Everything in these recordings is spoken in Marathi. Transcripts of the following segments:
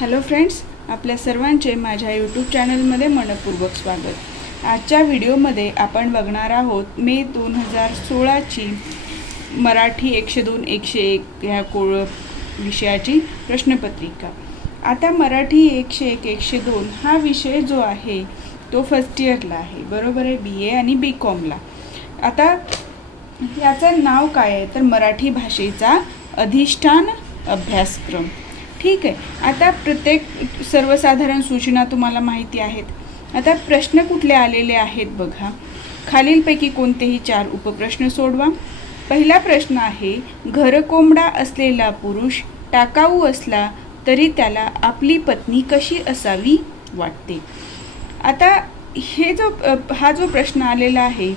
हॅलो फ्रेंड्स, आपल्या सर्वांचे माझ्या यूट्यूब चॅनलमध्ये मनपूर्वक स्वागत। आजच्या व्हिडिओमध्ये आपण बघणार आहोत मे 2016ची मराठी 102-101 या विषयाची प्रश्नपत्रिका। आता मराठी 101-102 हा विषय जो आहे तो फर्स्ट इयरला आहे, बरोबर आहे, BA आणि BComला। आता याचं नाव काय आहे तर मराठी भाषेचा अधिष्ठान अभ्यासक्रम। ठीक आहे। आता प्रत्येक सर्वसाधारण सूचना तुम्हाला माहिती आहेत। आता प्रश्न कुठले आलेले आहेत बघा। खालीलपैकी कोणतेही 4 उपप्रश्न सोडवा। पहिला प्रश्न आहे, घरकोंबडा असलेला पुरुष टाकाऊ असला तरी त्याला आपली पत्नी कशी असावी वाटते। आता हा जो प्रश्न आलेला आहे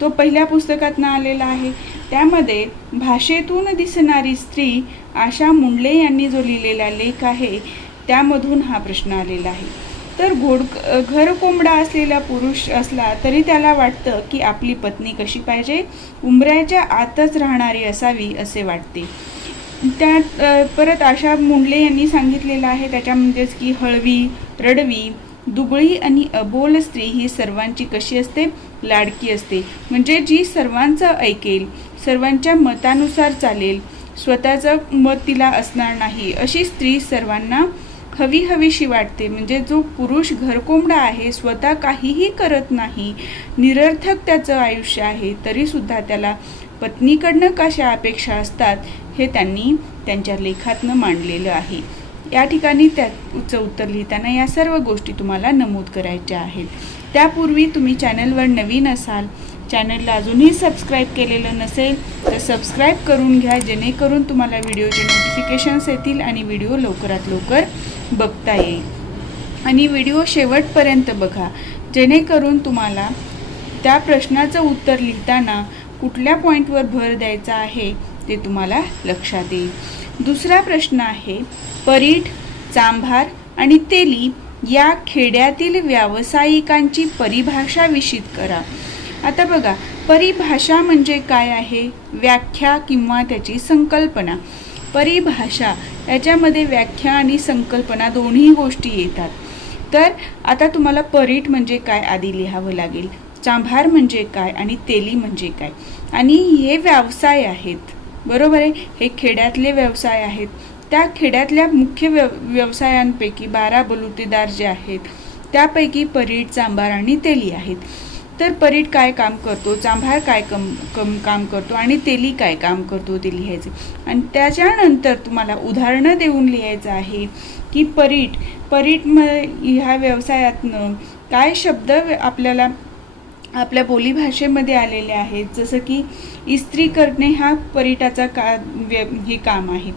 तो पहिल्या पुस्तकातून आलेला आहे। त्यामध्ये भाषेतून दिसणारी स्त्री आशा मुंडले यांनी जो लिहिलेला लेख आहे त्यामधून हा प्रश्न आलेला आहे। तर घरकोंबडा असलेला पुरुष असला तरी त्याला वाटतं की आपली पत्नी कशी पाहिजे, उंबऱ्याच्या आतच राहणारी असावी असे वाटते। त्या परत आशा मुंडले यांनी सांगितलेलं आहे त्याच्यामध्येच की हळवी, रडवी, दुबळी आणि अबोल स्त्री ही सर्वांची कशी असते, लाडकी असते। म्हणजे जी सर्वांचं ऐकेल, सर्वांच्या मतानुसार चालेल, स्वतःचं मत तिला असणार नाही अशी स्त्री सर्वांना हवीशी वाटते। म्हणजे जो पुरुष घरकोंबडा आहे, स्वतः काहीही करत नाही, निरर्थक त्याचं आयुष्य आहे, तरीसुद्धा त्याला पत्नीकडनं कशा अपेक्षा असतात हे त्यांनी त्यांच्या लेखातनं मांडलेलं आहे। या ठिकाणी त्याचं उत्तर लिहिताना या सर्व गोष्टी तुम्हाला नमूद करायच्या आहेत। त्यापूर्वी तुम्ही चॅनलवर नवीन असाल, चॅनलला अजूनही सबस्क्राईब केलेलं नसेल तर सबस्क्राईब करून घ्या, जेणेकरून तुम्हाला व्हिडिओचे नोटिफिकेशन्स येतील आणि व्हिडिओ लवकरात लवकर बघता येईल। आणि व्हिडिओ शेवटपर्यंत बघा, जेणेकरून तुम्हाला त्या प्रश्नाचं उत्तर लिहिताना कुठल्या पॉईंटवर भर द्यायचा आहे ते तुम्हाला लक्षात येईल। दुसरा प्रश्न आहे, परीट, चांभार आणि तेली या खेड्यातील व्यावसायिकांची परिभाषा विशद करा। आता बघा, परिभाषा म्हणजे काय आहे, व्याख्या किंवा त्याची संकल्पना। परिभाषा याच्यामध्ये व्याख्या आणि संकल्पना दोन्ही गोष्टी येतात। तर आता तुम्हाला परीट म्हणजे काय आधी लिहावं लागेल, चांभार म्हणजे काय आणि तेली म्हणजे काय। आणि हे व्यवसाय आहेत, बरोबर आहे, हे खेड्यातले व्यवसाय आहेत। त्या खेड्यातल्या मुख्य व्यवसायांपैकी 12 बलुतेदार जे आहेत त्यापैकी परीट, चांभार आणि तेली आहेत। तर परीट काय काम करतो, चांभार काय काम करतो आणि तेली काय काम करतो ते लिहायचे। आणि त्याच्यानंतर तुम्हाला उदाहरणं देऊन लिहायचं आहे की परीट ह्या व्यवसायातनं काय शब्द आपल्याला आपल्या बोलीभाषेमध्ये आलेले आहेत। जसं की इस्त्री करणे हा परीटाचा हे काम आहे।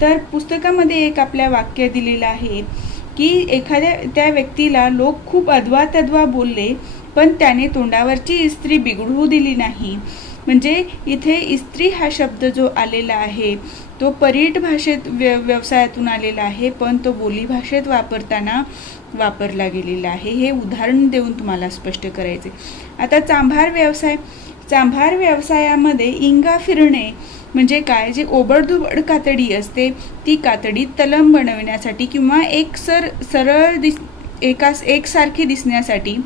तर पुस्तकामध्ये एक आपल्या वाक्य दिलेलं आहे की एखाद्या त्या व्यक्तीला लोक खूप अद्वा बोलले पण त्याने तोंडावरची इस्त्री बिघडू दिली नाही। म्हणजे इथे इस्त्री हा शब्द जो आलेला आहे तो परीट भाषेत व्यवसायातून आलेला आहे, पण तो बोली भाषेत वापरताना वापरला गेलेला आहे। हे उदाहरण देऊन तुम्हाला स्पष्ट करायचे। आता चांभार व्यवसायामध्ये इंगा फिरणे म्हणजे काय, जे ओबडधोबड कातडी असते ती कातडी तलम बनवण्यासाठी किंवा एकसारखी दिसण्यासाठी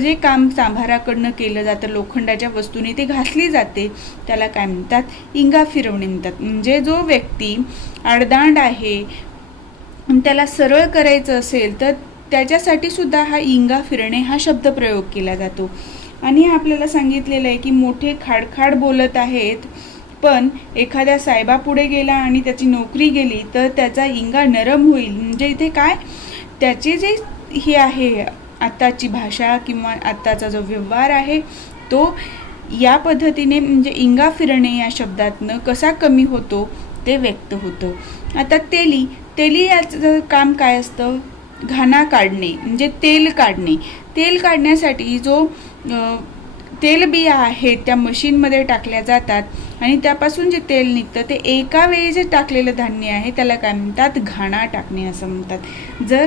जे काम चांभाराकडनं केलं जातं, लोखंडाच्या वस्तूने ते घासली जाते, त्याला काय म्हणतात, इंगा फिरवणे म्हणतात। म्हणजे जो व्यक्ती आडदांड आहे त्याला सरळ करायचं असेल तर त्याच्यासाठी सुद्धा हा इंगा फिरणे हा शब्द प्रयोग केला जातो। आणि आपल्याला सांगितलेलं आहे की मोठे खाडखाड बोलत आहेत पण एखाद्या साहेबापुढे गेला आणि त्याची नोकरी गेली तर त्याचा इंगा नरम होईल। म्हणजे इथे काय, त्याचे जे हे आहे आत्ताची भाषा किंवा आत्ताचा जो व्यवहार आहे तो या पद्धतीने म्हणजे इंगा फिरणे या शब्दातनं कसा कमी होतो ते व्यक्त होतं। आता तेली याचं काम काय असतं, घाणा काढणे म्हणजे तेल काढणे। तेल काढण्यासाठी जो तेलबिया आहेत त्या मशीनमध्ये टाकल्या जातात आणि त्यापासून जे तेल निघतं ते एका वेळी जे टाकलेलं धान्य आहे त्याला काय म्हणतात, घाणा टाकणे असं म्हणतात। जर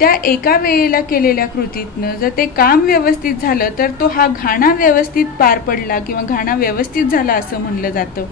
त्या एका वेळेला केलेल्या कृतीतनं जर ते काम व्यवस्थित झालं तर तो हा घाणा व्यवस्थित पार पडला किंवा घाणा व्यवस्थित झाला असं म्हणलं जातं।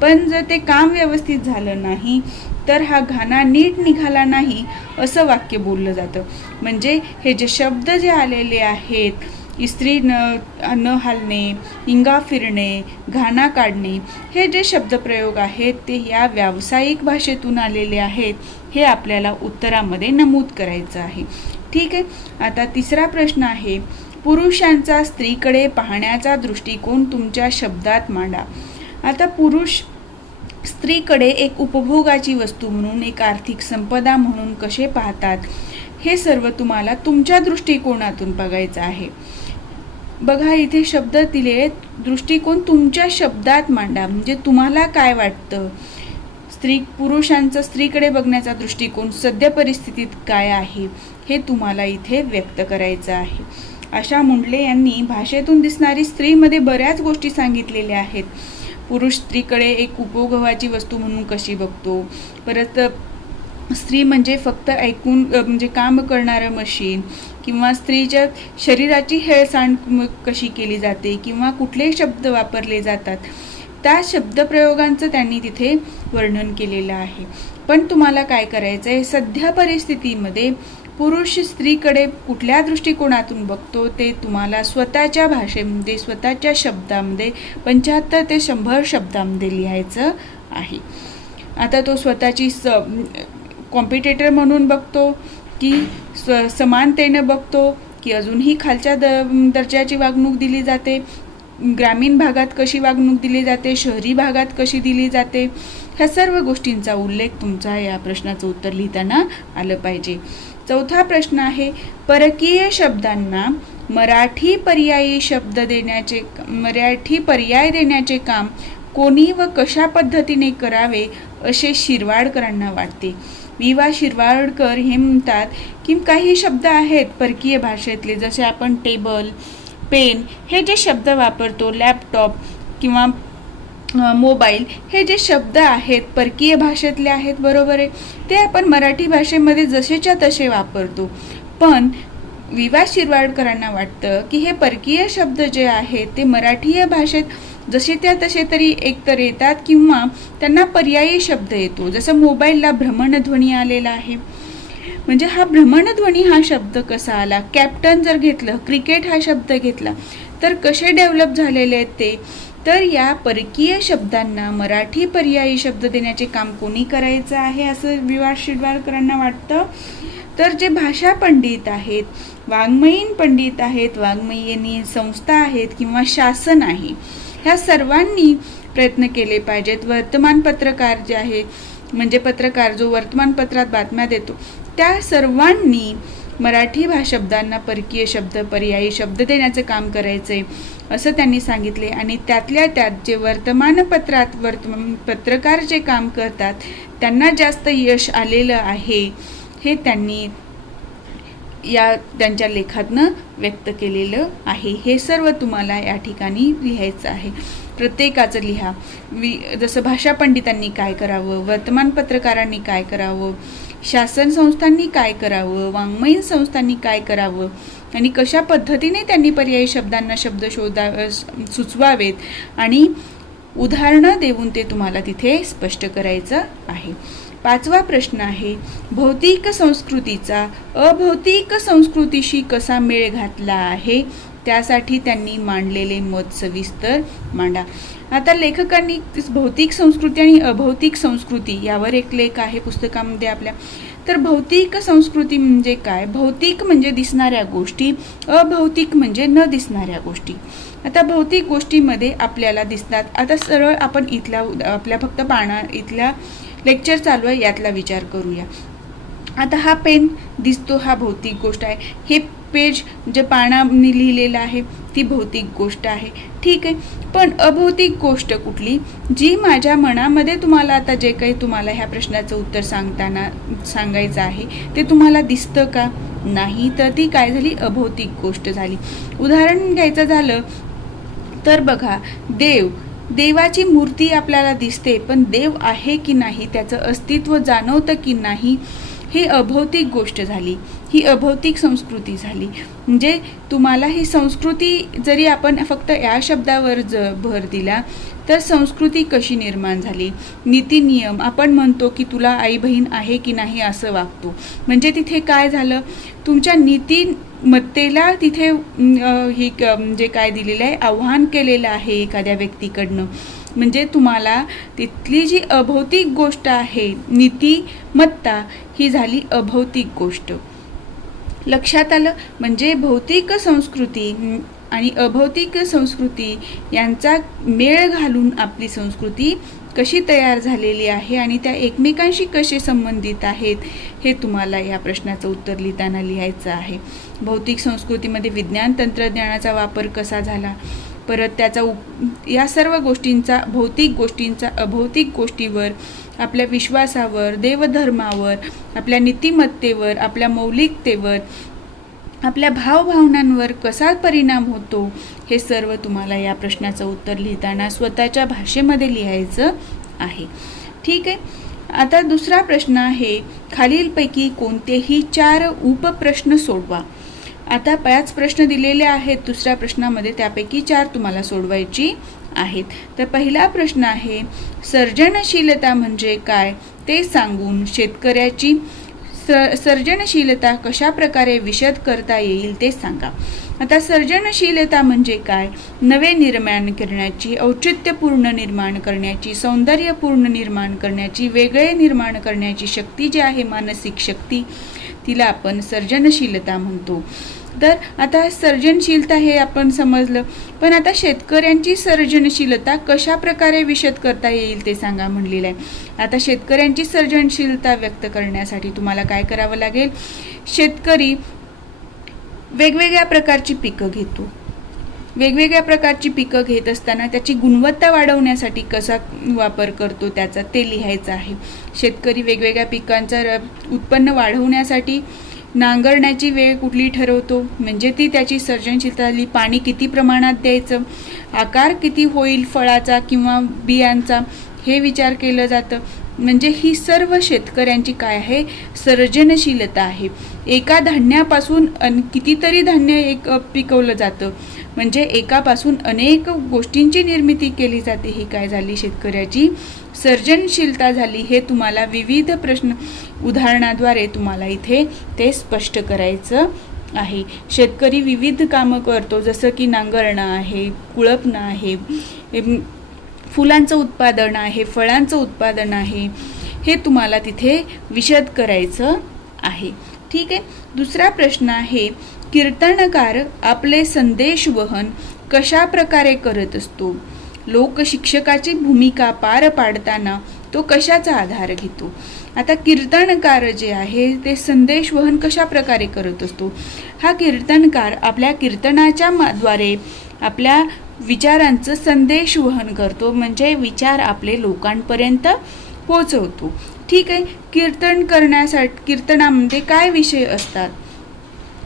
पण जर ते काम व्यवस्थित झालं नाही तर हा घाणा नीट निघाला नाही असं वाक्य बोललं जातं. म्हणजे हे जे शब्द जे आलेले आहेत, इस्त्री न हालणे, इंगा फिरणे, घाणा काढणे, हे जे शब्दप्रयोग आहेत ते या व्यावसायिक भाषेतून आलेले आहेत. हे आपल्याला उत्तरामध्ये नमूद करायचं आहे. ठीक आहे. आता तिसरा प्रश्न आहे, पुरुषांचा स्त्रीकडे पाहण्याचा दृष्टिकोन तुमच्या शब्दात मांडा. आता पुरुष स्त्रीकडे एक उपभोगाची वस्तू म्हणून, एक आर्थिक संपदा म्हणून कसे पाहतात, हे सर्व तुम्हाला तुमच्या दृष्टिकोनातून बघायचं आहे. बघा इथे शब्द दिले, दृष्टिकोन तुमच्या शब्दात मांडा. म्हणजे तुम्हाला काय वाटतं, पुरुषांचा स्त्रीकडे बघण्याचा दृष्टिकोन सध्या परिस्थितीत काय आहे, हे तुम्हाला इथे व्यक्त करायचं आहे. आशा मुंडले यांनी भाषेतून दिसणारी स्त्रीमध्ये बऱ्याच गोष्टी सांगितलेल्या आहेत. पुरुष स्त्रीकडे एक उपभोगाची वस्तू म्हणून कशी बघतो, परत स्त्री म्हणजे फक्त ऐकून म्हणजे काम करणारं मशीन, किंवा स्त्रीच्या शरीराची हेळसांड कशी केली जाते, किंवा कुठले शब्द वापरले जातात, त्या शब्दप्रयोगांचं त्यांनी तिथे वर्णन केलेलं आहे. पण तुम्हाला काय करायचं आहे, सध्या परिस्थितीमध्ये पुरुष स्त्रीकडे कुठल्या दृष्टिकोनातून बघतो ते तुम्हाला स्वतःच्या भाषेमध्ये, स्वतःच्या शब्दामध्ये 75 ते 100 शब्दामध्ये लिहायचं आहे. आता तो स्वतःची कॉम्पिटिटर म्हणून बघतो, की समानतेनं बघतो, की अजूनही खालच्या दर्जाची वागणूक दिली जाते, ग्रामीण भागात कशी वागणूक दिली जाते, शहरी भागात कशी दिली जाते, ह्या सर्व गोष्टींचा उल्लेख तुमचा या प्रश्नाचं उत्तर लिहिताना आलं पाहिजे. चौथा प्रश्न आहे, परकीय शब्दांना मराठी पर्याय देण्याचे काम कोणी व कशा पद्धतीने करावे असे शिरवाडकरांना वाटते. वि.वा. शिरवाडकर हे म्हणतात की काही शब्द आहेत परकीय भाषेतले, जसे आपण टेबल, पेन हे जे शब्द वापरतो, लॅपटॉप किंवा मोबाईल, हे जे शब्द आहेत परकीय भाषेतले आहेत, बरोबर आहे, ते आपण मराठी भाषेमध्ये जसेच्या तसे वापरतो. पण वि.वा. शिरवाडकरांना वाटतं की हे परकीय शब्द जे आहेत ते मराठी भाषेत जसे त्या तसे तरी एकतर येतात किंवा त्यांना पर्यायी शब्द येतो. जसं मोबाईलला भ्रमणध्वनी आलेला आहे, म्हणजे हा भ्रमणध्वनी हा शब्द कसा आला, कॅप्टन जर घेतलं, क्रिकेट हा शब्द घेतला, तर कसे डेव्हलप झालेले आहेत ते, तर या परकीय शब्दांना मराठी पर्यायी शब्द देण्याचे काम कोणी करायचं आहे असं वि.वा. शिरवाडकरांना वाटतं. तर जे भाषा पंडित आहेत, वाङ्मयीन पंडित आहेत, वाङ्मयीन संस्था आहेत किंवा शासन आहे, ह्या सर्वांनी प्रयत्न केले पाहिजेत. वर्तमानपत्रकार जे आहे, म्हणजे पत्रकार जो वर्तमानपत्रात बातम्या देतो, त्या सर्वांनी मराठी शब्दांना परकीय शब्द, पर्यायी शब्द देण्याचं काम करायचं आहे असं त्यांनी सांगितले. आणि त्यातल्या त्यात जे वर्तमानपत्रात पत्रकार जे काम करतात त्यांना जास्त यश आलेलं आहे, हे त्यांनी या त्यांच्या लेखातनं व्यक्त केलेलं आहे. हे सर्व तुम्हाला या ठिकाणी लिहायचं आहे. प्रत्येकाचं लिहा. जसं भाषा पंडितांनी काय करावं, वर्तमान पत्रकारांनी काय करावं, शासन संस्थांनी काय करावं, वाङ्मयीन संस्थांनी काय करावं, आणि कशा पद्धतीने त्यांनी पर्यायी शब्दांना शब्द सुचवावेत, आणि उदाहरणं देऊन ते तुम्हाला तिथे स्पष्ट करायचं आहे. पाचवा प्रश्न आहे, भौतिक संस्कृतीचा अभौतिक संस्कृतीशी कसा मेळ घातला आहे, त्यासाठी त्यांनी मांडलेले मत सविस्तर मांडा. आता लेखकांनी भौतिक संस्कृती आणि अभौतिक संस्कृती यावर एक लेख आहे पुस्तकामध्ये आपल्या. तर भौतिक संस्कृती म्हणजे काय, भौतिक म्हणजे दिसणाऱ्या गोष्टी, अभौतिक म्हणजे न दिसणाऱ्या गोष्टी. आता भौतिक गोष्टीमध्ये आपल्याला दिसतात, आता सरळ आपण आपल्या फक्त इथल्या लेक्चर चालू आहे यातला विचार करूया. आता हा पेन दिसतो, हा भौतिक गोष्ट आहे. हे पेज जे पानाने लिहिलेलं आहे ती भौतिक गोष्ट आहे, ठीक आहे. पण अभौतिक गोष्ट कुठली, जी माझ्या मनामध्ये तुम्हाला आता जे काही तुम्हाला ह्या प्रश्नाचं उत्तर सांगायचं आहे ते तुम्हाला दिसतं का, नाही, तर ती काय झाली, अभौतिक गोष्ट झाली. उदाहरण घ्यायचं झालं तर बघा, देवाची मूर्ती आपल्याला दिसते, पण देव आहे की नाही, त्याचं अस्तित्व जाणवतं की नाही, ही अभौतिक गोष्ट झाली, ही अभौतिक संस्कृती झाली. म्हणजे तुम्हाला ही संस्कृती जरी आपण फक्त या शब्दावर भर दिला तर संस्कृती कशी निर्माण झाली. नीती नियम आपण म्हणतो की तुला आई बहीण आहे की नाही असं वागतो. म्हणजे तिथे काय झालं, तुमच्या नीतिमत्तेला तिथे हे जे काय दिलेलं आहे आव्हान केलेलं आहे एखाद्या व्यक्तीकडनं. म्हणजे तुम्हाला तिथली जी अभौतिक गोष्ट आहे नीतिमत्ता ही झाली अभौतिक गोष्ट. लक्षात आलं. म्हणजे भौतिक संस्कृती आणि अभौतिक संस्कृती यांचा मेळ घालून आपली संस्कृती कशी तयार झालेली आहे आणि त्या एकमेकांशी कसे संबंधित आहेत हे तुम्हाला या प्रश्नाचं उत्तर लिहिताना लिहायचं आहे. भौतिक संस्कृतीमध्ये विज्ञान तंत्रज्ञानाचा वापर कसा झाला, परत त्याचा या सर्व गोष्टींचा, भौतिक गोष्टींचा अभौतिक गोष्टीवर, आपल्या विश्वासावर, देवधर्मावर, आपल्या नीतिमत्तेवर, आपल्या मौलिकतेवर, आपल्या भावभावनांवर कसा परिणाम होतो हे सर्व तुम्हाला या प्रश्नाचं उत्तर लिहिताना स्वतःच्या भाषेमध्ये लिहायचं आहे. ठीक आहे. आता दुसरा प्रश्न आहे, खालीलपैकी कोणतेही 4 उपप्रश्न सोडवा. आता 5 प्रश्न दिलेले आहेत दुसऱ्या प्रश्नामध्ये, त्यापैकी 4 तुम्हाला सोडवायची आहेत. तर पहिला प्रश्न आहे, सर्जनशीलता म्हणजे काय ते सांगून शेतकऱ्याची सर्जनशीलता कशा प्रकारे विशद करता येईल ते सांगा. आता सर्जनशीलता म्हणजे काय, नवे निर्माण करण्याची, औचित्यपूर्ण निर्माण करण्याची, सौंदर्यपूर्ण निर्माण करण्याची, वेगळे निर्माण करण्याची शक्ती जी आहे, मानसिक शक्ती, तिला आपण सर्जनशीलता म्हणतो. तर आता सर्जनशीलता हे आपण समजलं, पण आता शेतकऱ्यांची सर्जनशीलता कशा प्रकारे विशद करता येईल ते सांगा म्हणलेलं आहे. आता शेतकऱ्यांची सर्जनशीलता व्यक्त करण्यासाठी तुम्हाला काय करावं लागेल, शेतकरी वेगवेगळ्या प्रकारची पिकं घेतो. वेगवेगळ्या प्रकारची पिकं घेत असताना त्याची गुणवत्ता वाढवण्यासाठी कसा वापर करतो त्याचा ते लिहायचं आहे. शेतकरी वेगवेगळ्या पिकांचा उत्पन्न वाढवण्यासाठी नांगरण्याची वेळ कुठली ठरवतो, म्हणजे ती त्याची सर्जनशीलता झाली. पाणी किती प्रमाणात द्यायचं, आकार किती होईल फळाचा किंवा बियांचा हे विचार केलं जातं. म्हणजे ही सर्व शेतकऱ्यांची काय आहे, सर्जनशीलता आहे. एका धान्यापासून कितीतरी धान्य पिकवलं जातं, म्हणजे एकापासून अनेक गोष्टींची निर्मिती केली जाते. ही काय झाली, शेतकऱ्याची सर्जनशीलता झाली. हे तुम्हाला विविध प्रश्न उदाहरणाद्वारे तुम्हाला इथे ते स्पष्ट करायचं आहे. शेतकरी विविध कामं करतो, जसं की नांगरणं आहे, कुळपणं आहे, फुलांचं उत्पादन आहे, फळांचं उत्पादन आहे, हे तुम्हाला तिथे विशद करायचं आहे. ठीक आहे. दुसरा प्रश्न आहे, कीर्तनकार आपले संदेश वहन कशा प्रकारे करत असतो. लोकशिक्षकाची भूमिका पार पाडताना तो कशाचा आधार घेतो. आता कीर्तनकार जे आहे ते संदेश वहन कशा प्रकारे करत असतो. हा कीर्तनकार आपल्या कीर्तनाच्या द्वारे आपल्या विचारांचं संदेश वहन करतो, म्हणजे विचार आपले लोकांपर्यंत पोहोचवतो. ठीक आहे. कीर्तन करण्यासाठी कीर्तनामध्ये काय विषय असतात,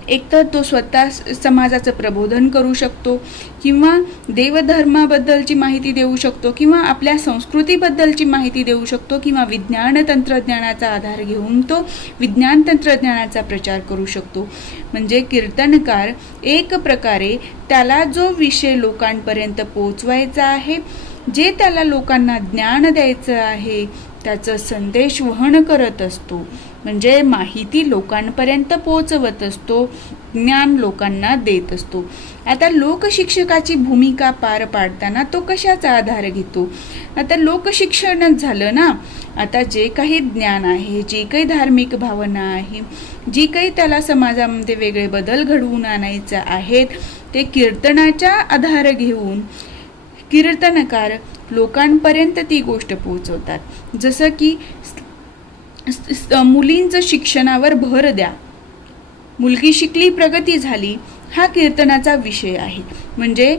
एकतर तो स्वतः समाजाचं प्रबोधन करू शकतो, किंवा देवधर्माबद्दलची माहिती देऊ शकतो, किंवा आपल्या संस्कृतीबद्दलची माहिती देऊ शकतो, किंवा विज्ञान तंत्रज्ञानाचा आधार घेऊन तो विज्ञान तंत्रज्ञानाचा प्रचार करू शकतो. म्हणजे कीर्तनकार एक प्रकारे त्याला जो विषय लोकांपर्यंत पोहोचवायचा आहे, जे त्याला लोकांना ज्ञान द्यायचं आहे, त्याचं संदेश वहन करत असतो. म्हणजे माहिती लोकांपर्यंत पोहोचवत असतो, ज्ञान लोकांना देत असतो. आता लोकशिक्षकाची भूमिका पार पाडताना तो कशाचा आधार घेतो. आता लोकशिक्षणच झालं ना. आता जे काही ज्ञान आहे, जी काही धार्मिक भावना आहे, जी काही त्याला समाजामध्ये वेगळे बदल घडवून आणायचे आहेत, ते कीर्तनाचा आधार घेऊन कीर्तनकार लोकांपर्यंत ती गोष्ट पोहोचवतात. जसं की मुलींचं शिक्षणावर भर द्या, मुलगी शिकली प्रगती झाली, हा कीर्तनाचा विषय आहे. म्हणजे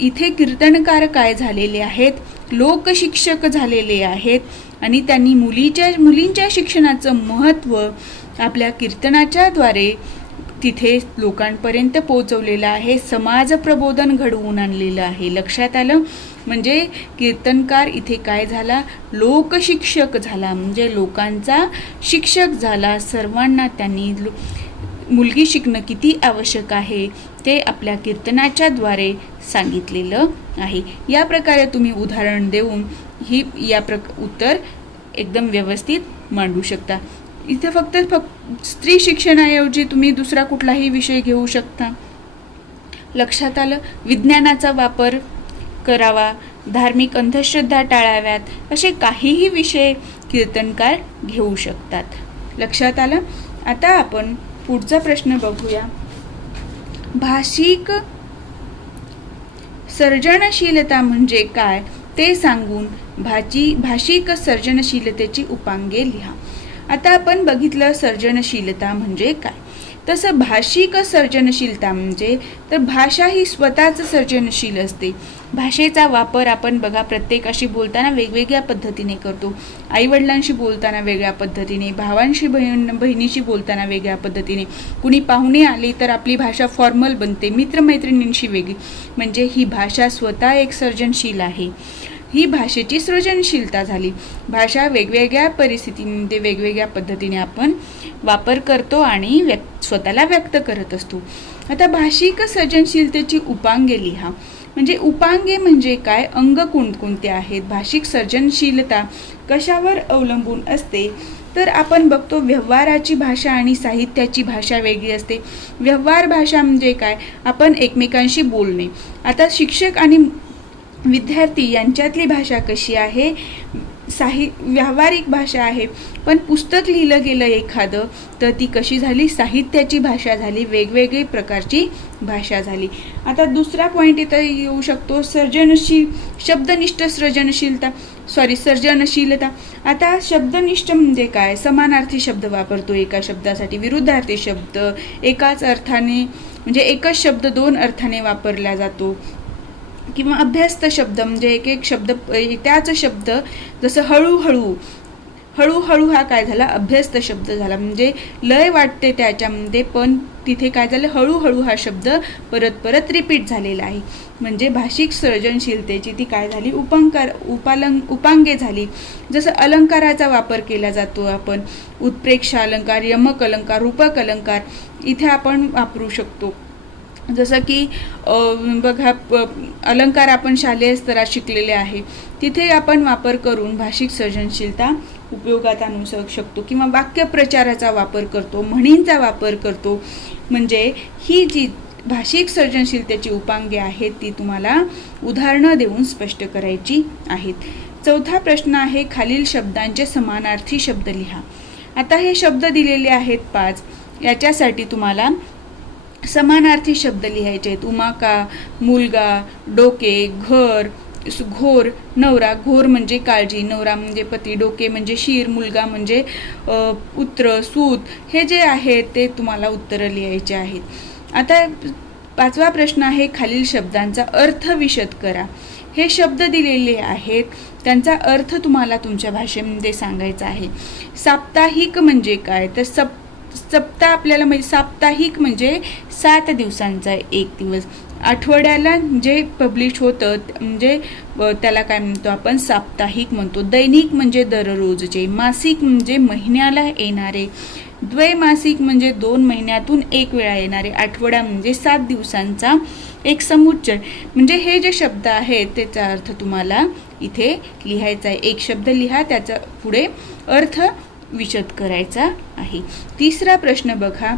इथे कीर्तनकार काय झालेले आहेत, लोकशिक्षक झालेले आहेत, आणि त्यांनी मुलींच्या शिक्षणाचं महत्त्व आपल्या कीर्तनाच्या द्वारे तिथे लोकांपर्यंत पोहोचवलेलं आहे, समाज प्रबोधन घडवून आणलेलं आहे. लक्षात आलं. म्हणजे कीर्तनकार इथे काय झाला, लोकशिक्षक झाला, म्हणजे लोकांचा शिक्षक झाला. सर्वांना त्यांनी मुलगी शिकणं किती आवश्यक आहे ते आपल्या कीर्तनाच्या द्वारे सांगितलेलं आहे. या प्रकारे तुम्ही उदाहरण देऊन उत्तर एकदम व्यवस्थित मांडू शकता. इथे फक्त स्त्री शिक्षणाऐवजी तुम्ही दुसरा कुठलाही विषय घेऊ शकता. लक्षात आलं. विज्ञानाचा वापर करावा, धार्मिक अंधश्रद्धा टाळाव्यात, असे काहीही विषय कीर्तनकार घेऊ शकतात. लक्षात आलं. आता आपण पुढचा प्रश्न बघूया. भाषिक सर्जनशीलता म्हणजे काय ते सांगून भाषिक सर्जनशीलतेची उपांगे लिहा. आता आपण बघितलं सर्जनशीलता म्हणजे काय. तसं भाषिक सर्जनशीलता म्हणजे तर भाषा ही स्वतःच सर्जनशील असते. भाषेचा वापर आपण बघा प्रत्येकाशी बोलताना वेगवेगळ्या पद्धतीने करतो. आईवडिलांशी बोलताना वेगळ्या पद्धतीने, भावांशी बहिणीशी बोलताना वेगळ्या पद्धतीने, कुणी पाहुणे आले तर आपली भाषा फॉर्मल बनते, मित्रमैत्रिणींशी वेगळी. म्हणजे ही भाषा स्वतः एक सर्जनशील आहे. ही भाषेची सृजनशीलता झाली. भाषा वेगवेगळ्या परिस्थितीमध्ये वेगवेगळ्या पद्धतीने आपण वापर करतो आणि स्वतःला व्यक्त करत असतो. आता भाषिक सर्जनशीलतेची उपांगे लिहा. म्हणजे उपांगे म्हणजे काय, अंग कोणकोणते आहेत. भाषिक सर्जनशीलता कशावर अवलंबून असते तर आपण बघतो व्यवहाराची भाषा आणि साहित्याची भाषा वेगळी असते. व्यवहार भाषा म्हणजे काय, आपण एकमेकांशी बोलणे. आता शिक्षक आणि विद्यार्थी यांच्यातली भाषा कशी आहे, व्यावहारिक भाषा आहे. पण पुस्तक लिहिलं गेलं एखादं तर ती कशी झाली, साहित्याची भाषा झाली, वेगवेगळी प्रकारची भाषा झाली. आता दुसरा पॉईंट इथं येऊ शकतो, शब्दनिष्ठ सर्जनशीलता. आता शब्दनिष्ठ म्हणजे काय, समानार्थी शब्द वापरतो एका शब्दासाठी, विरुद्धार्थी शब्द एकाच अर्थाने म्हणजे एकच शब्द दोन अर्थाने वापरला जातो. किंवा अभ्यस्त शब्द म्हणजे एक एक शब्द त्याच शब्द जसं हळूहळू हा काय झाला, अभ्यस्त शब्द झाला. म्हणजे लय वाटते त्याच्यामध्ये पण तिथे काय झालं, हळूहळू हा शब्द परत परत रिपीट झालेला आहे. म्हणजे भाषिक सर्जनशीलतेची ती काय झाली, उपांगे झाली. जसं अलंकाराचा वापर केला जातो आपण, उत्प्रेक्ष अलंकार, यमक अलंकार, रूपक अलंकार इथे आपण वापरू शकतो. जसं की बघा अलंकार आपण शालेय स्तरात शिकलेले आहे, तिथे आपण वापर करून भाषिक सर्जनशीलता उपयोगात आणू शकतो. किंवा वाक्यप्रचाराचा वापर करतो, म्हणींचा वापर करतो. म्हणजे ही जी भाषिक सर्जनशीलतेची उपांगे आहेत ती तुम्हाला उदाहरणं देऊन स्पष्ट करायची आहेत. चौथा प्रश्न आहे, खालील शब्दांचे समानार्थी शब्द लिहा. आता हे शब्द दिलेले आहेत 5, याच्यासाठी तुम्हाला समानार्थी शब्द लिहायचे आहेत. उमाका, मुलगा, डोके, घर, घोर, नवरा. घोर म्हणजे काळजी, नवरा म्हणजे पती, डोके म्हणजे शीर, मुलगा म्हणजे पुत्र, सूत. हे जे आहे ते तुम्हाला उत्तरं लिहायचे आहेत. आता 5वा प्रश्न आहे, खालील शब्दांचा अर्थ विशद करा. हे शब्द दिलेले आहेत, त्यांचा अर्थ तुम्हाला तुमच्या भाषेमध्ये सांगायचा आहे. साप्ताहिक म्हणजे काय तर सप्ताह आपल्याला म्हणजे साप्ताहिक म्हणजे 7 दिवसांचा एक दिवस. आठवड्याला जे पब्लिश होतं म्हणजे त्याला काय म्हणतो आपण, साप्ताहिक म्हणतो. दैनिक म्हणजे दररोजचे. मासिक म्हणजे महिन्याला येणारे. द्वैमासिक म्हणजे 2 महिन्यातून एक वेळा येणारे. आठवडा म्हणजे 7 दिवसांचा एक समुच्चय. म्हणजे हे जे शब्द आहेत त्याचा अर्थ तुम्हाला इथे लिहायचा आहे. एक शब्द लिहा, त्याचा पुढे अर्थ विशद करायचा आहे. 3रा प्रश्न बघा,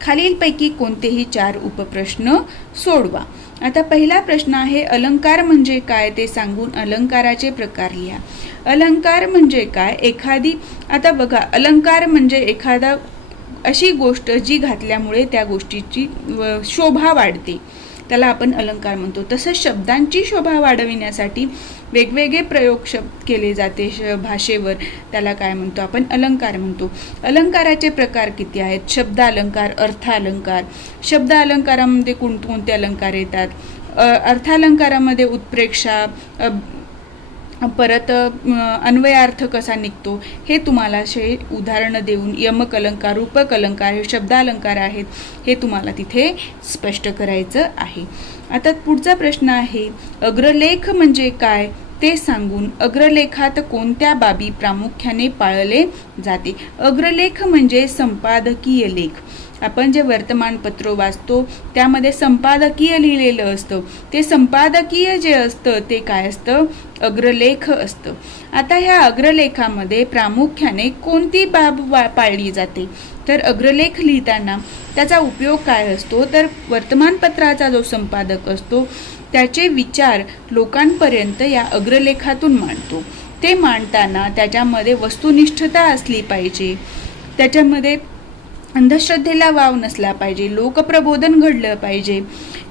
खालीलपैकी कोणतेही 4 उपप्रश्न सोडवा. आता पहिला प्रश्न आहे, अलंकार म्हणजे काय ते सांगून अलंकाराचे प्रकार लिहा. अलंकार म्हणजे काय, आता बघा अलंकार म्हणजे एखादा अशी गोष्ट जी घातल्यामुळे त्या गोष्टीची शोभा वाढते, त्याला आपण अलंकार म्हणतो. तसंच शब्दांची शोभा वाढविण्यासाठी वेगवेगळे प्रयोग केले जाते भाषेवर, त्याला काय म्हणतो आपण, अलंकार म्हणतो. अलंकाराचे प्रकार किती आहेत, शब्द अलंकार, अर्थ अलंकार. शब्द अलंकारामध्ये कोणते अलंकार येतात, अर्थालंकारामध्ये उत्प्रेक्षा, परत अन्वयार्थ कसा निघतो हे तुम्हाला असे उदाहरणं देऊन यमकलंकार, रूपकलंकार हे शब्दालंकार आहेत हे तुम्हाला तिथे स्पष्ट करायचं आहे. आता पुढचा प्रश्न आहे, अग्रलेख म्हणजे काय ते सांगून अग्रलेखात कोणत्या बाबी प्रामुख्याने पाळले जाते. अग्रलेख म्हणजे संपादकीय लेख. आपण जे वर्तमानपत्र वाचतो त्यामध्ये संपादकीय लिहिलेलं असतं, ते संपादकीय जे असतं ते काय असतं, अग्रलेख असतं. आता ह्या अग्रलेखामध्ये प्रामुख्याने कोणती बाब पाळली जाते, तर अग्रलेख लिहिताना त्याचा उपयोग काय असतो, तर वर्तमानपत्राचा जो संपादक असतो त्याचे विचार लोकांपर्यंत या अग्रलेखातून मांडतो. ते मांडताना त्याच्यामध्ये वस्तुनिष्ठता असली पाहिजे, त्याच्यामध्ये अंधश्रद्धेला वाव नसला पाहिजे, लोकप्रबोधन घडलं पाहिजे.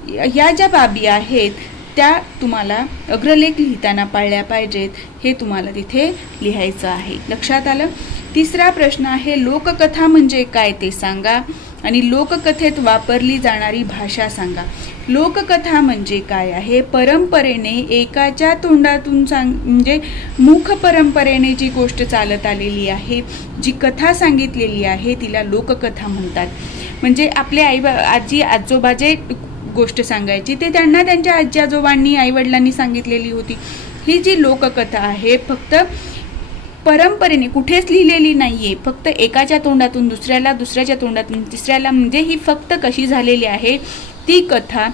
ह्या ज्या बाबी आहेत त्या तुम्हाला अग्रलेख लिहिताना पाळल्या पाहिजेत, हे तुम्हाला तिथे लिहायचं आहे. लक्षात आलं. तिसरा प्रश्न आहे, लोककथा म्हणजे काय ते सांगा आणि लोककथेत वापरली जाणारी भाषा सांगा. लोककथा म्हणजे काय आहे, परंपरेने एकाच्या तोंडातून म्हणजे मुख परंपरेने जी गोष्ट चालत आलेली आहे, जी कथा सांगितलेली आहे तिला लोककथा म्हणतात. म्हणजे आपले आजी आजोबा जे गोष्ट सांगायची ते त्यांना त्यांच्या आजी आजोबांनी आईवडिलांनी सांगितलेली होती. ही जी लोककथा आहे फक्त परंपरेने कुठेच लिहिलेली नाहीये, फक्त एकाच्या तोंडातून दुसऱ्याला, दुसऱ्याच्या तोंडातून तिसऱ्याला, म्हणजे ही फक्त कशी झालेली आहे, ती कथा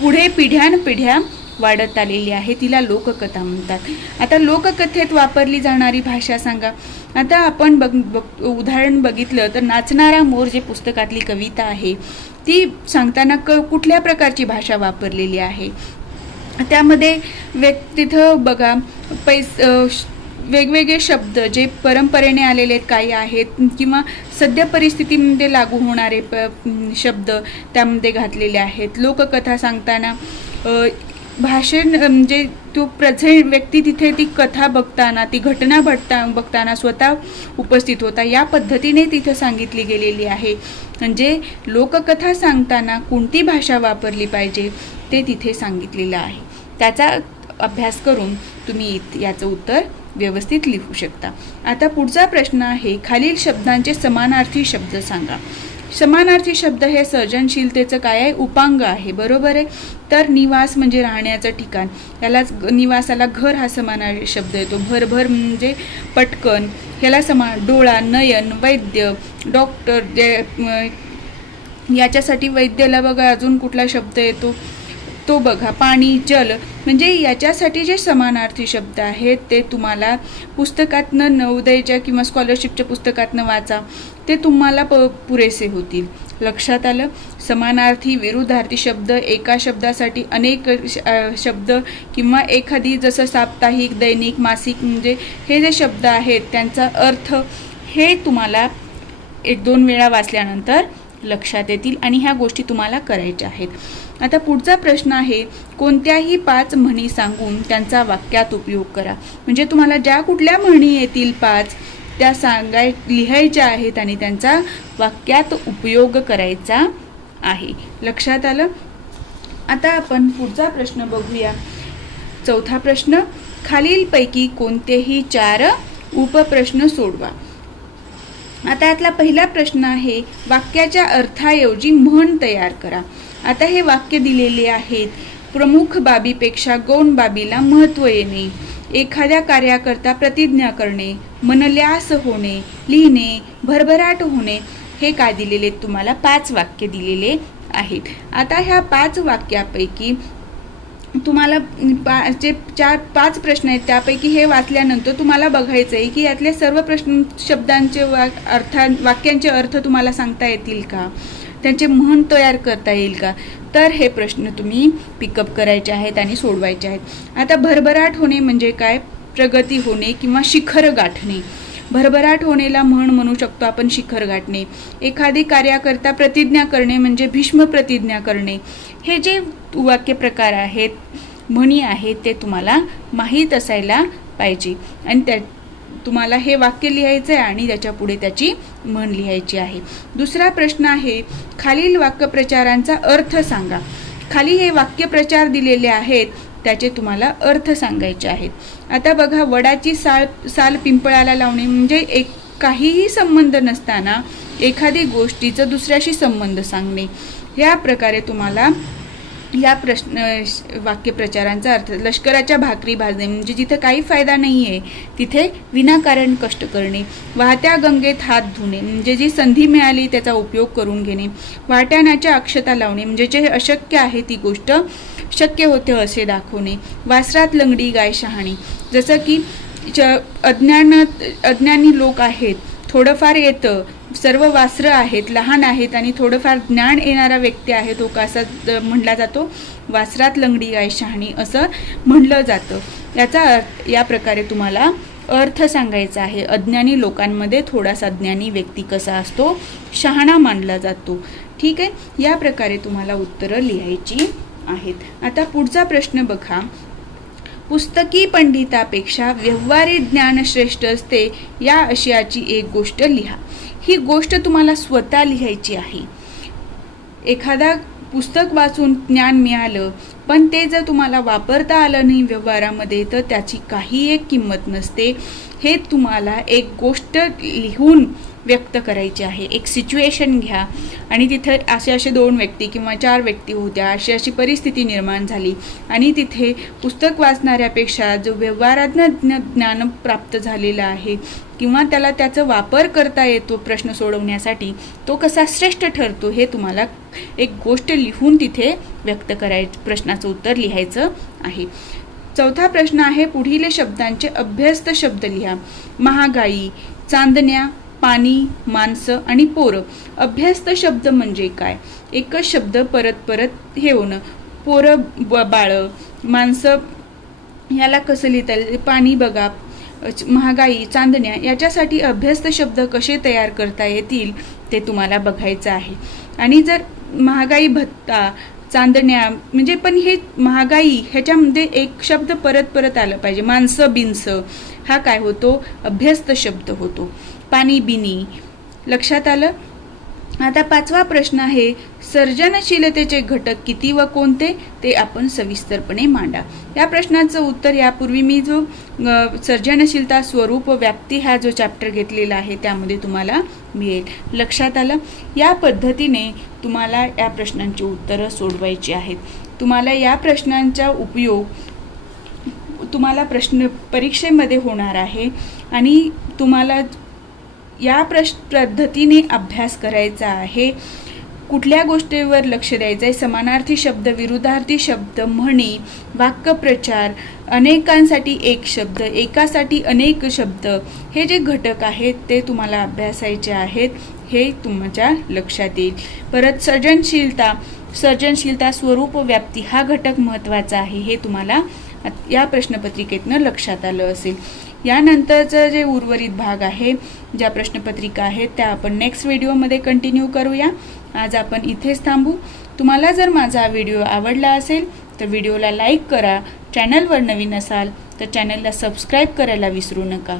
पुढे पिढ्यानपिढ्या वाढत आलेली आहे, तिला लोककथा म्हणतात. आता लोककथेत वापरली जाणारी भाषा सांगा. आता आपण उदाहरण बघितलं तर नाचणारा मोर जे पुस्तकातली कविता आहे ती सांगताना कुठल्या प्रकारची भाषा वापरलेली आहे, त्यामध्ये तिथं बघा वेगवेगळे शब्द जे परंपरेने आलेले काही आहेत किंवा सध्या परिस्थितीमध्ये लागू होणारे शब्द त्यामध्ये घातलेले आहेत. लोककथा सांगताना भाषण म्हणजे तो प्रेझेंट व्यक्ती तिथे ती कथा बघताना, ती घटना बघताना स्वतः उपस्थित होता, या पद्धतीने तिथे सांगितली गेलेली आहे. म्हणजे लोककथा सांगताना कोणती भाषा वापरली पाहिजे ते तिथे सांगितलेलं आहे. त्याचा अभ्यास करून तुम्ही याचं उत्तर व्यवस्थित लिहू शकता. आता पुढचा प्रश्न आहे, खालील शब्दांचे समानार्थी शब्द सांगा. समानार्थी शब्द हे सर्जनशीलतेचं काय आहे, उपांग आहे, बरोबर आहे. तर निवास म्हणजे राहण्याचं ठिकाण, यालाच निवासाला घर हा समानार्थी शब्द येतो. भरभर म्हणजे पटकन, ह्याला डोळा, नयन, वैद्य, डॉक्टर, याच्यासाठी वैद्याला बघा अजून कुठला शब्द येतो तो बघा, पाणी, जल, म्हणजे याच्यासाठी जे समानार्थी शब्द आहेत ते तुम्हाला पुस्तकातनं, नवोदयच्या किंवा स्कॉलरशिपच्या पुस्तकातनं वाचा, ते तुम्हाला पुरेसे होतील. लक्षात आलं. समानार्थी, विरुद्धार्थी शब्द, एका शब्दासाठी अनेक शब्द किंवा एखादी जसं साप्ताहिक, दैनिक, मासिक, म्हणजे हे जे शब्द आहेत त्यांचा अर्थ हे तुम्हाला 1-2 वेळा वाचल्यानंतर लक्षात येतील आणि ह्या गोष्टी तुम्हाला करायच्या आहेत. आता पुढचा प्रश्न आहे, कोणत्याही 5 म्हणी सांगून त्यांचा वाक्यात उपयोग करा. म्हणजे तुम्हाला ज्या कुठल्या म्हणी येतील 5 त्या लिहायच्या आहेत आणि त्यांचा वाक्यात उपयोग करायचा आहे. लक्षात आलं. आता आपण पुढचा प्रश्न बघूया. चौथा प्रश्न, खालीलपैकी कोणतेही 4 उपप्रश्न सोडवा. आता यातला पहिला प्रश्न आहे, वाक्याच्या अर्थाऐवजी म्हण तयार करा. आता हे वाक्य दिलेले आहेत, प्रमुख बाबीपेक्षा गौण बाबीला महत्त्व येणे, एखाद्या कार्याकरता प्रतिज्ञा करणे, मनल्यास होणे, लिहिणे, भरभराट होणे, हे काय दिलेले तुम्हाला 5 वाक्य दिलेले आहेत. आता ह्या 5 वाक्यापैकी तुम्हाला जे 5 प्रश्न आहेत त्यापैकी हे वाचल्यानंतर तुम्हाला बघायचं आहे की यातले सर्व प्रश्न शब्दांचे वाक्यांचे अर्थ तुम्हाला सांगता येतील का, त्यांचे म्हण तयार करता येईल का, तर हे प्रश्न तुम्ही पिकअप करायचे आहेत आणि सोडवायचे आहेत. आता भरभराट होणे म्हणजे काय, प्रगती होणे किंवा शिखर गाठणे. भरभराट होणेला म्हण म्हणू शकतो आपण शिखर गाठणे. एखादी कार्याकरता प्रतिज्ञा करणे म्हणजे भीष्म प्रतिज्ञा करणे. हे जे वाक्य प्रकार आहेत, म्हणी आहेत, ते तुम्हाला माहीत असायला पाहिजे आणि तुम्हाला हे वाक्य लिहायचं आहे आणि त्याच्या पुढे त्याची म्हण लिहायची आहे. दुसरा प्रश्न आहे, खालील वाक्यप्रचारांचा अर्थ सांगा. खाली हे वाक्यप्रचार दिलेले आहेत त्याचे तुम्हाला अर्थ सांगायचे आहेत। आता बघा, वडाची साल पिंपळाला लावणे म्हणजे काहीही संबंध नसताना एखादी गोष्टीचा दुसऱ्याशी संबंध सांगणे। या प्रकारे तुम्हाला या वाक्यप्रचारांचा अर्थ, लष्कराच्या भाकरी भाजणे म्हणजे जिथे काही फायदा नाही आहे तिथे विनाकारण कष्ट करणे। वाहत्या गंगेत हात धुणे म्हणजे जी संधी मिळाली त्याचा उपयोग करून घेणे। वाट्यानाच्या अक्षता लावणे म्हणजे जे अशक्य आहे ती गोष्ट शक्य होते असे दाखवणे। वासरात लंगडी गाय शहाणी, जसं की अज्ञानी लोक आहेत, थोडंफार येतं, सर्व वासरं आहेत, लहान आहेत आणि थोडंफार ज्ञान येणारा व्यक्ती आहे तो कसा म्हणला जातो, वासरात लंगडी गाय शहाणी असं म्हणलं जातं। याचा अर्थ या प्रकारे तुम्हाला अर्थ सांगायचा आहे। अज्ञानी लोकांमध्ये थोडासा ज्ञानी व्यक्ती कसा असतो, शहाणा मानला जातो। ठीक आहे, या प्रकारे तुम्हाला उत्तरं लिहायची आहेत। आता पुढचा प्रश्न बघा, पुस्तकी पंडितापेक्षा व्यवहारी ज्ञान श्रेष्ठ असते, या आशयाची एक गोष्ट लिहा। ही गोष्ट तुम्हाला स्वतः लिहायची आहे। एखादा पुस्तक वाचून ज्ञान मिळालं पण ते जर तुम्हाला वापरता आलं नाही व्यवहारामध्ये तर त्याची काही एक किंमत नसते। हे तुम्हाला एक गोष्ट लिहून व्यक्त करायची आहे। एक सिच्युएशन घ्या आणि तिथे असे 2 व्यक्ती किंवा 4 व्यक्ती होत्या, अशी परिस्थिती निर्माण झाली आणि तिथे पुस्तक वाचणाऱ्यापेक्षा जो व्यवहारातनं ज्ञान प्राप्त झालेला आहे किंवा त्याचा वापर करता येतो प्रश्न सोडवण्यासाठी, तो कसा श्रेष्ठ ठरतो हे तुम्हाला एक गोष्ट लिहून तिथे व्यक्त करायचं, प्रश्नाचं उत्तर लिहायचं आहे। चौथा प्रश्न आहे, पुढील शब्दांचे अभ्यस्त शब्द लिहा। महागाई, चांदण्या, पाणी, माणसं आणि पोरं। अभ्यस्त शब्द म्हणजे काय? एकच शब्द परत परत हे होणं। पोरं बाळं, माणसं याला कसं लिहिता येईल? पाणी बघा, महागाई, चांदण्या, याच्यासाठी अभ्यस्त शब्द कसे तयार करता येतील ते तुम्हाला बघायचं आहे। आणि जर महागाई, भत्ता, चांदण्या म्हणजे पण हे महागाई ह्याच्यामध्ये एक शब्द परत परत आलं पाहिजे। माणसं, बिनसं हा काय होतो? अभ्यस्त शब्द होतो। पाणी, बिनी, लक्षात आलं? आता 5वा प्रश्न आहे, सर्जनशीलतेचे घटक किती व कोणते ते आपण सविस्तरपणे मांडा। या प्रश्नाचं उत्तर यापूर्वी मी जो सर्जनशीलता, स्वरूप व व्याप्ती हा जो चॅप्टर घेतलेला आहे त्यामध्ये तुम्हाला मिळेल। लक्षात आलं? या पद्धतीने तुम्हाला या प्रश्नांची उत्तरं सोडवायची आहेत। तुम्हाला या प्रश्नांचा उपयोग तुम्हाला प्रश्न परीक्षेमध्ये होणार आहे आणि तुम्हाला या पद्धतीने अभ्यास करायचा आहे। कुठल्या गोष्टीवर लक्ष द्यायचं आहे? समानार्थी शब्द, विरुद्धार्थी शब्द, म्हणी, वाक्यप्रचार, अनेकांसाठी एक शब्द, एकासाठी अनेक शब्द, हे जे घटक आहेत ते तुम्हाला अभ्यासायचे आहेत, हे तुमच्या लक्षात येईल। परत सर्जनशीलता, स्वरूप, व्याप्ती हा घटक महत्त्वाचा आहे, हे तुम्हाला या प्रश्नपत्रिकेतनं लक्षात आलं असेल। यानंतरचं जे उर्वरित भाग आहे, ज्या प्रश्नपत्रिका आहेत त्या आपण नेक्स्ट व्हिडिओमध्ये कंटिन्यू करूया। आज आपण इथेच थांबू। तुम्हाला जर माझा व्हिडिओ आवडला असेल तर व्हिडिओला लाईक करा, चॅनलवर नवीन असाल तर चॅनलला सबस्क्राईब करायला विसरू नका।